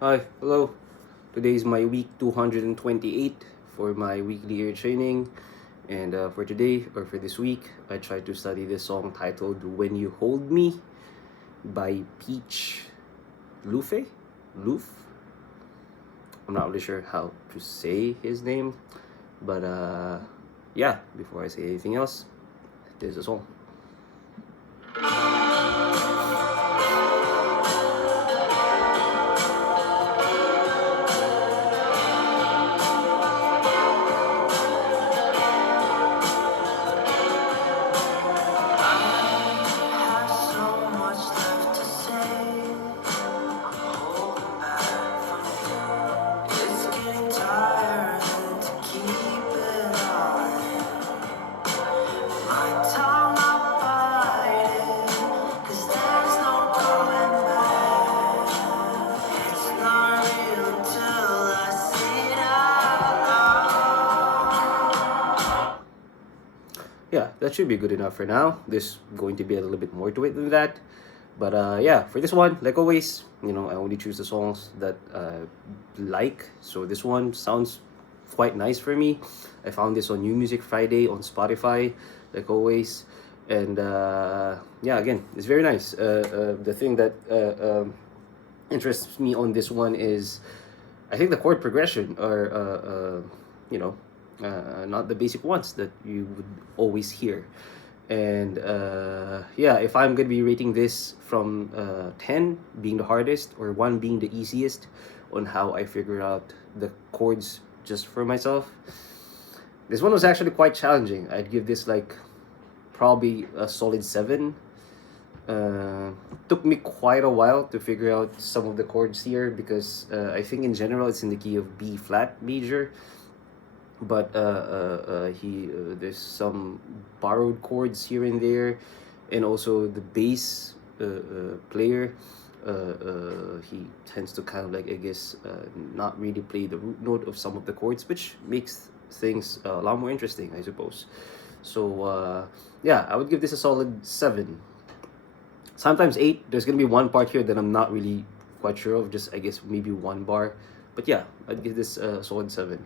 Hi, hello. Today is my week 228 for my weekly ear training. And for today, or for this week, I tried to study this song titled When You Hold Me by Peach Luffe? Luffe? I'm not really sure how to say his name. But yeah, before I say anything else, there's the song. Yeah, that should be good enough for now. There's going to be a little bit more to it than that. But yeah, for this one, like always, I only choose the songs that I like. So this one sounds quite nice for me. I found this on New Music Friday on Spotify, like always. And yeah, again, it's very nice. The thing that interests me on this one is I think the chord progression are, not the basic ones that you would always hear. And yeah, if I'm gonna be rating this from 10 being the hardest or 1 being the easiest on how I figure out the chords just for myself, this one was actually quite challenging. I'd give this like probably a solid 7. Took me quite a while to figure out some of the chords here because I think in general it's in the key of B flat major, but there's some borrowed chords here and there, and also the bass player, he tends to kind of like, I guess, not really play the root note of some of the chords, which makes things a lot more interesting, I suppose. So yeah, I would give this a solid 7. Sometimes 8. There's gonna be one part here that I'm not really quite sure of, just I guess maybe 1 bar, but yeah, I'd give this a solid 7.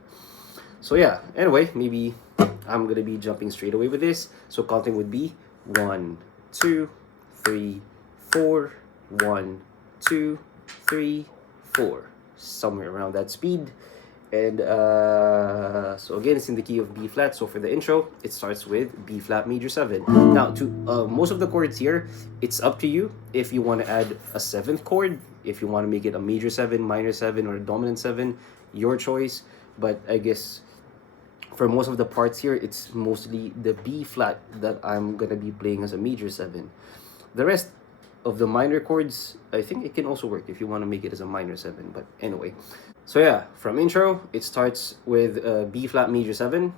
So yeah, anyway, maybe I'm gonna be jumping straight away with this. So counting would be 1, 2, 3, 4, 1, 2, 3, 4, somewhere around that speed. And so again, it's in the key of B flat. So for the intro, it starts with B flat major 7. Now, to most of the chords here, it's up to you if you want to add a 7th chord, if you want to make it a major 7, minor 7, or a dominant 7, your choice. But I guess for most of the parts here, it's mostly the B flat that I'm gonna be playing as a major 7. The rest of the minor chords, I think it can also work if you want to make it as a minor 7. But anyway, so yeah, from intro, it starts with B flat major 7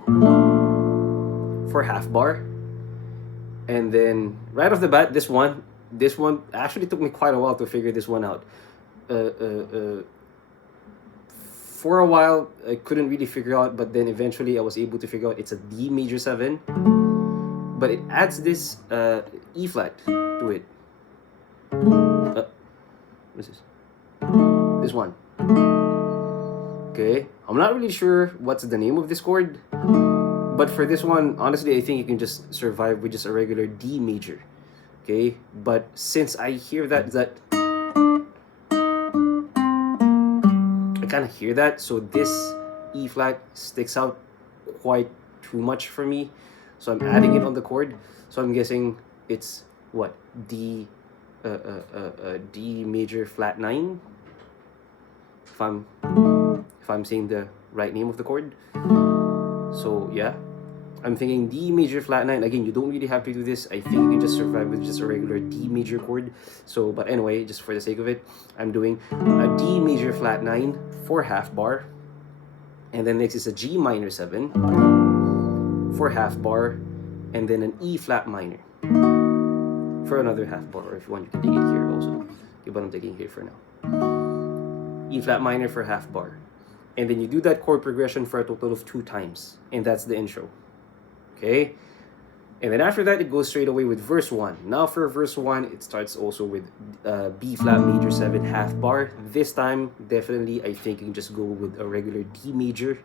for half bar. And then right off the bat, this one actually took me quite a while to figure this one out. For a while, I couldn't really figure out, but then eventually I was able to figure out it's a D major 7, but it adds this E flat to it. What's this? This one. Okay, I'm not really sure what's the name of this chord, but for this one, honestly, I think you can just survive with just a regular D major. Okay, but since I hear that I kind of hear that, so this E flat sticks out quite too much for me, so I'm adding it on the chord. So I'm guessing it's what, D D major flat 9, if I'm saying the right name of the chord. So yeah, I'm thinking D major flat 9. Again, you don't really have to do this. I think you can just survive with just a regular D major chord. So, but anyway, just for the sake of it, I'm doing a D major flat 9 for half bar. And then next is a G minor 7 for half bar. And then an E flat minor for another half bar. Or if you want, you can take it here also. Okay, but I'm taking it here for now. E flat minor for half bar. And then you do that chord progression for a total of 2 times. And that's the intro. Okay? And then after that, it goes straight away with verse 1. Now for verse 1, it starts also with B flat major 7 half bar. This time, definitely, I think you can just go with a regular D major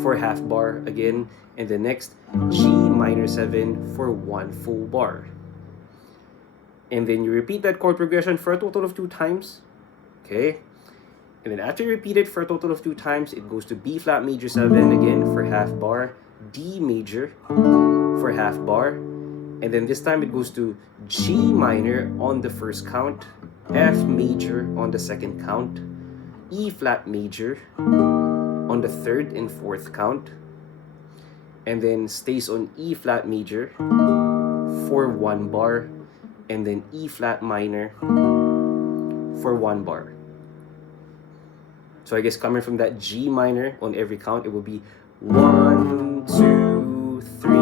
for half bar again. And the next, G minor 7 for 1 full bar. And then you repeat that chord progression for a total of 2 times. Okay? And then after you repeat it for a total of 2 times, it goes to B flat major 7 again for half bar, D major for half bar, and then this time it goes to G minor on the first count, F major on the second count, E flat major on the third and fourth count, and then stays on E flat major for 1 bar, and then E flat minor for 1 bar. So I guess coming from that G minor on every count, it will be 1, 2, 3,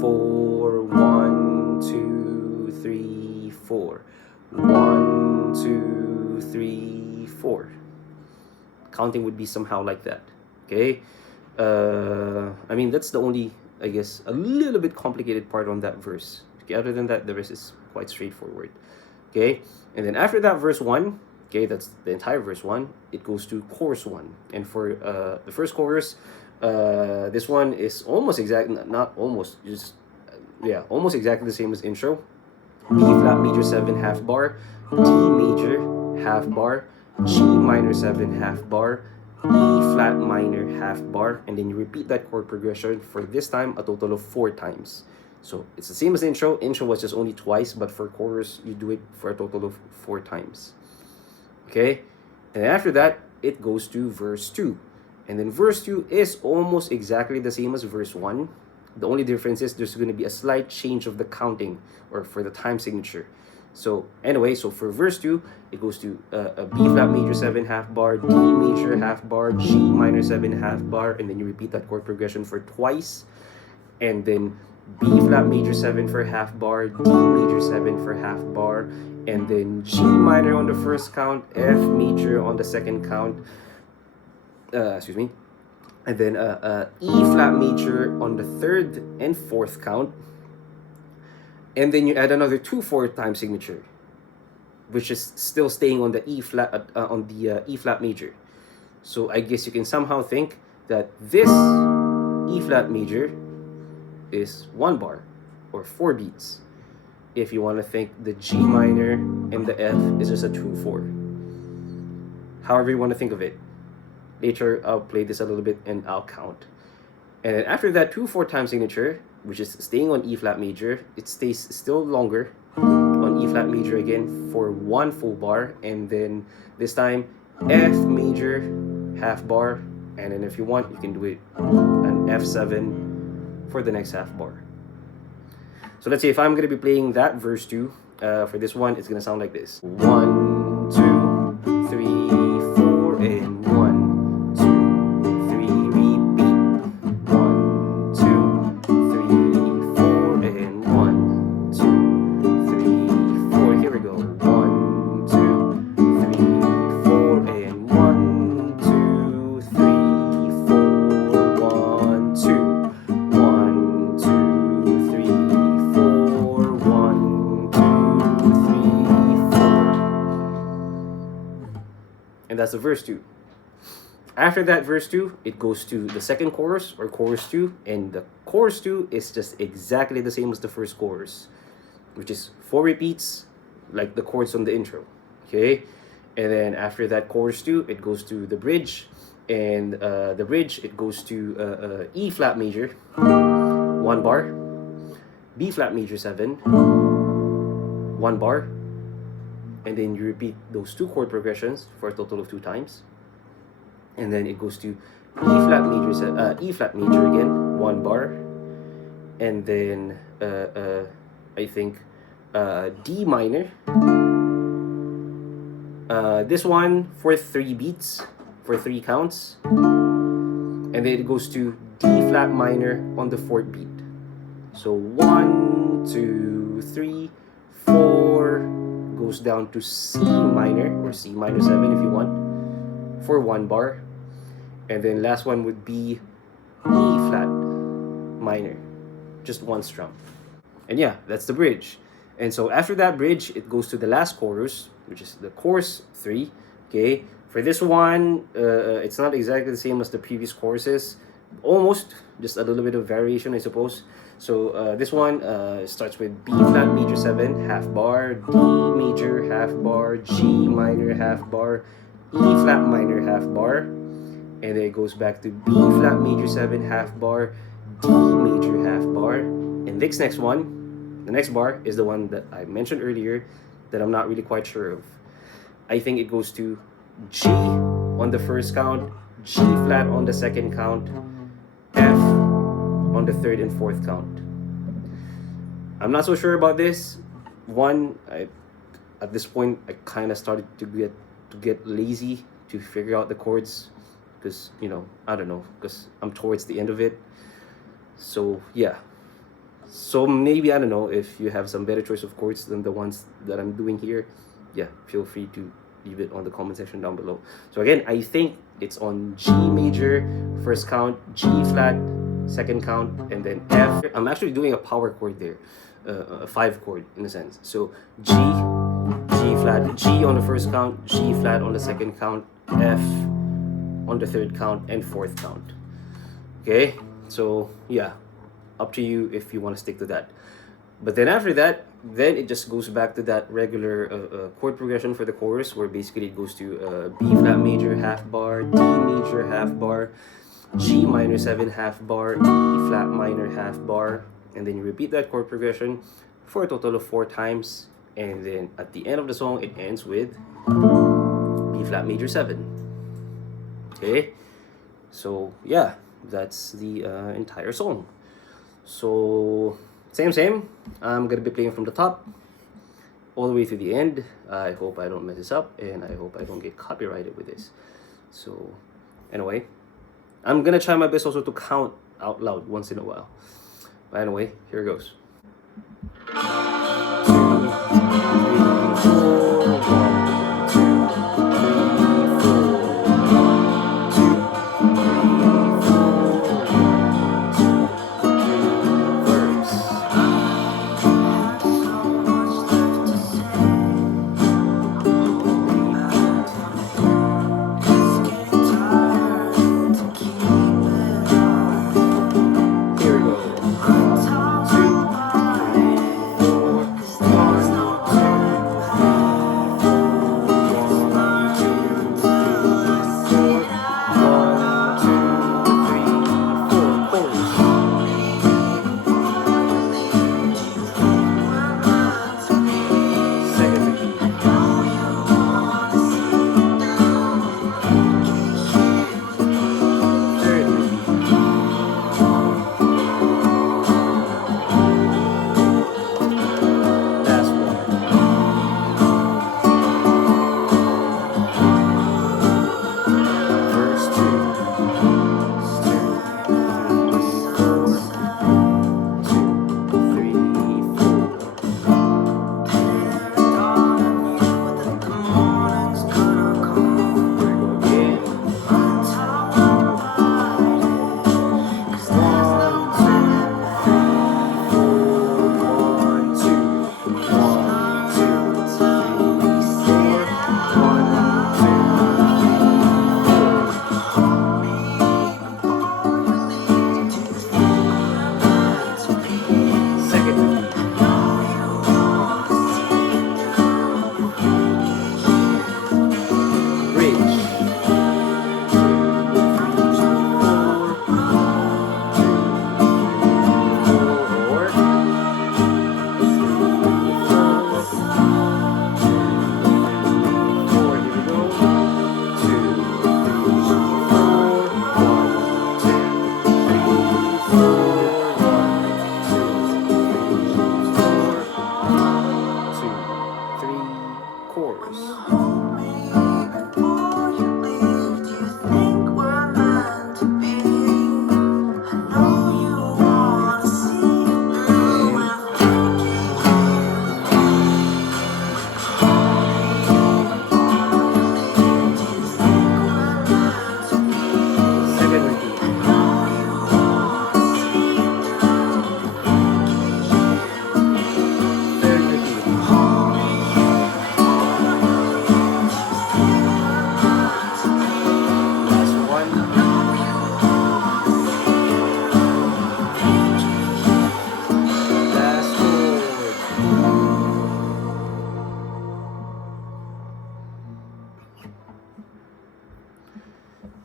4, 1, 2, 3, 4, 1, 2, 3, 4. Counting would be somehow like that. Okay, I mean that's the only, I guess, a little bit complicated part on that verse. Okay, other than that, the rest is quite straightforward. Okay, and then after that verse 1, okay, that's the entire verse 1, it goes to chorus 1. And for the first chorus, this one is almost exactly, not almost, just yeah, almost exactly the same as intro. B flat major 7 half bar, D major half bar, G minor 7 half bar, E flat minor half bar, and then you repeat that chord progression for this time a total of 4 times. So it's the same as intro. Intro was just only twice, but for chorus you do it for a total of 4 times. Okay, and after that it goes to verse 2. And then verse 2 is almost exactly the same as verse 1. The only difference is there's going to be a slight change of the counting, or for the time signature. So anyway, so for verse 2, it goes to a B flat major 7 half bar, D major half bar, G minor 7 half bar, and then you repeat that chord progression for twice. And then B flat major 7 for half bar, D major 7 for half bar, and then G minor on the first count, F major on the second count, excuse me, and then E flat major on the third and fourth count, and then you add another 2/4 time signature, which is still staying on the E flat on the E flat major. So I guess you can somehow think that this E flat major is 1 bar or 4 beats. If you want to think the G minor and the F is just a 2/4. However you want to think of it. Later I'll play this a little bit and I'll count. And then after that 2/4 time signature, which is staying on E flat major, it stays still longer on E flat major again for 1 full bar, and then this time F major half bar, and then if you want you can do it an F7 for the next half bar. So let's say if I'm going to be playing that verse 2, for this one it's going to sound like this. 1, 2, 3, 4, and 1, 2, 3, repeat. 1, 2, 3, 4, and 1, 2, 3, 4. Here we go. 1, 2, 3, 4, and 1, 2, 3, 4, 1, 2. 1, 2, 3, 4, 1, 2, 3, 4. And that's the verse 2. After that verse 2, it goes to the second chorus, or chorus 2, and the chorus 2 is just exactly the same as the first chorus, which is 4 repeats like the chords on the intro. Okay, and then after that chorus 2, it goes to the bridge, and the bridge, it goes to E flat major 1 bar, B flat major 7 1 bar, and then you repeat those 2 chord progressions for a total of 2 times. And then it goes to E flat major again 1 bar, and then I think D minor, this one for 3 beats, for 3 counts, and then it goes to D flat minor on the 4th beat. So 1, 2, 3, 4, goes down to C minor, or C minor 7 if you want, for 1 bar. And then last one would be E flat minor, just one strum. And yeah, that's the bridge. And so after that bridge, it goes to the last chorus, which is the chorus 3. Okay, for this one, it's not exactly the same as the previous choruses. Almost, just a little bit of variation, I suppose. So this one starts with B flat major 7 half bar, D major half bar, G minor half bar, E flat minor half bar, and then it goes back to B flat major 7 half bar, D major half bar, and this next one, the next bar is the one that I mentioned earlier that I'm not really quite sure of. I think it goes to G on the first count, G flat on the second count, F on the third and fourth count. I'm not so sure about this. One, at this point I kind of started to get lazy to figure out the chords because, you know, I don't know, because I'm towards the end of it. So yeah. So maybe, I don't know, if you have some better choice of chords than the ones that I'm doing here, yeah, feel free to leave it on the comment section down below. So again, I think it's on G major first count, G flat second count, and then F. I'm actually doing a power chord there, a 5 chord in a sense. So G, G flat, G on the first count, G flat on the second count, F on the third count, and fourth count. Okay, so yeah, up to you if you want to stick to that. But then after that, then it just goes back to that regular chord progression for the chorus, where basically it goes to B flat major half bar, D major half bar, G minor 7 half bar, E flat minor half bar, and then you repeat that chord progression for a total of 4 times, and then at the end of the song it ends with B flat major 7. Okay, so yeah, that's the entire song. So same, I'm gonna be playing from the top all the way to the end. I hope I don't mess this up, and I hope I don't get copyrighted with this. So anyway, I'm gonna try my best also to count out loud once in a while. But anyway, here it goes. 2, 3, 4. Chorus.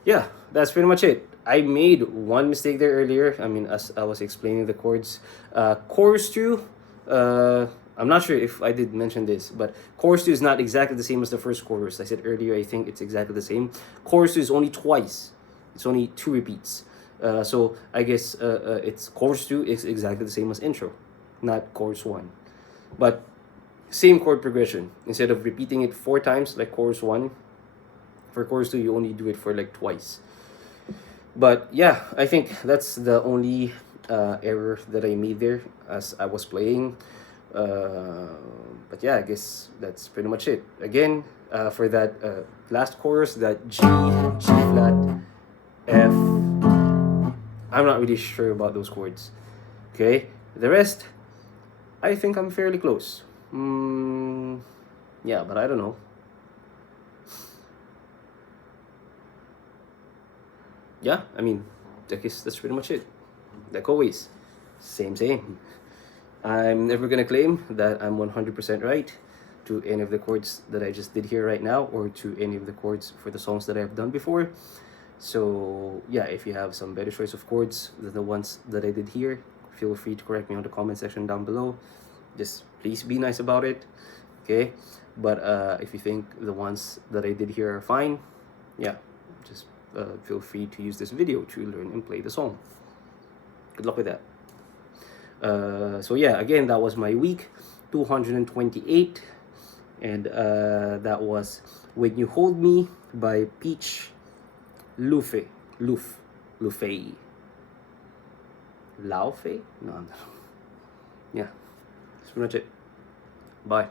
yeah, that's pretty much it. I made one mistake there earlier. I mean, as I was explaining the chords, chorus two. I'm not sure if I did mention this, but chorus two is not exactly the same as the first chorus. I said earlier, I think it's exactly the same. Chorus two is only twice. It's only two repeats. So I guess it's chorus two is exactly the same as intro, not chorus one, but same chord progression. Instead of repeating it four times like chorus one, for chorus two you only do it for like twice. But yeah, I think that's the only error that I made there as I was playing. But yeah, I guess that's pretty much it. Again, for that last chorus, that G, G flat, F, I'm not really sure about those chords. Okay, the rest, I think I'm fairly close. Yeah, but I don't know. Yeah, I mean, I guess that's pretty much it. Like always, same. I'm never gonna claim that I'm 100% right to any of the chords that I just did here right now, or to any of the chords for the songs that I've done before. So yeah, if you have some better choice of chords than the ones that I did here, feel free to correct me on the comment section down below. Just please be nice about it, okay? But if you think the ones that I did here are fine, yeah, just feel free to use this video to learn and play the song. Good luck with that. So yeah, again, that was my week 228, and that was When You Hold Me by Peach Luffe. Luffe. Luffe? No. Yeah, that's pretty much it. Bye.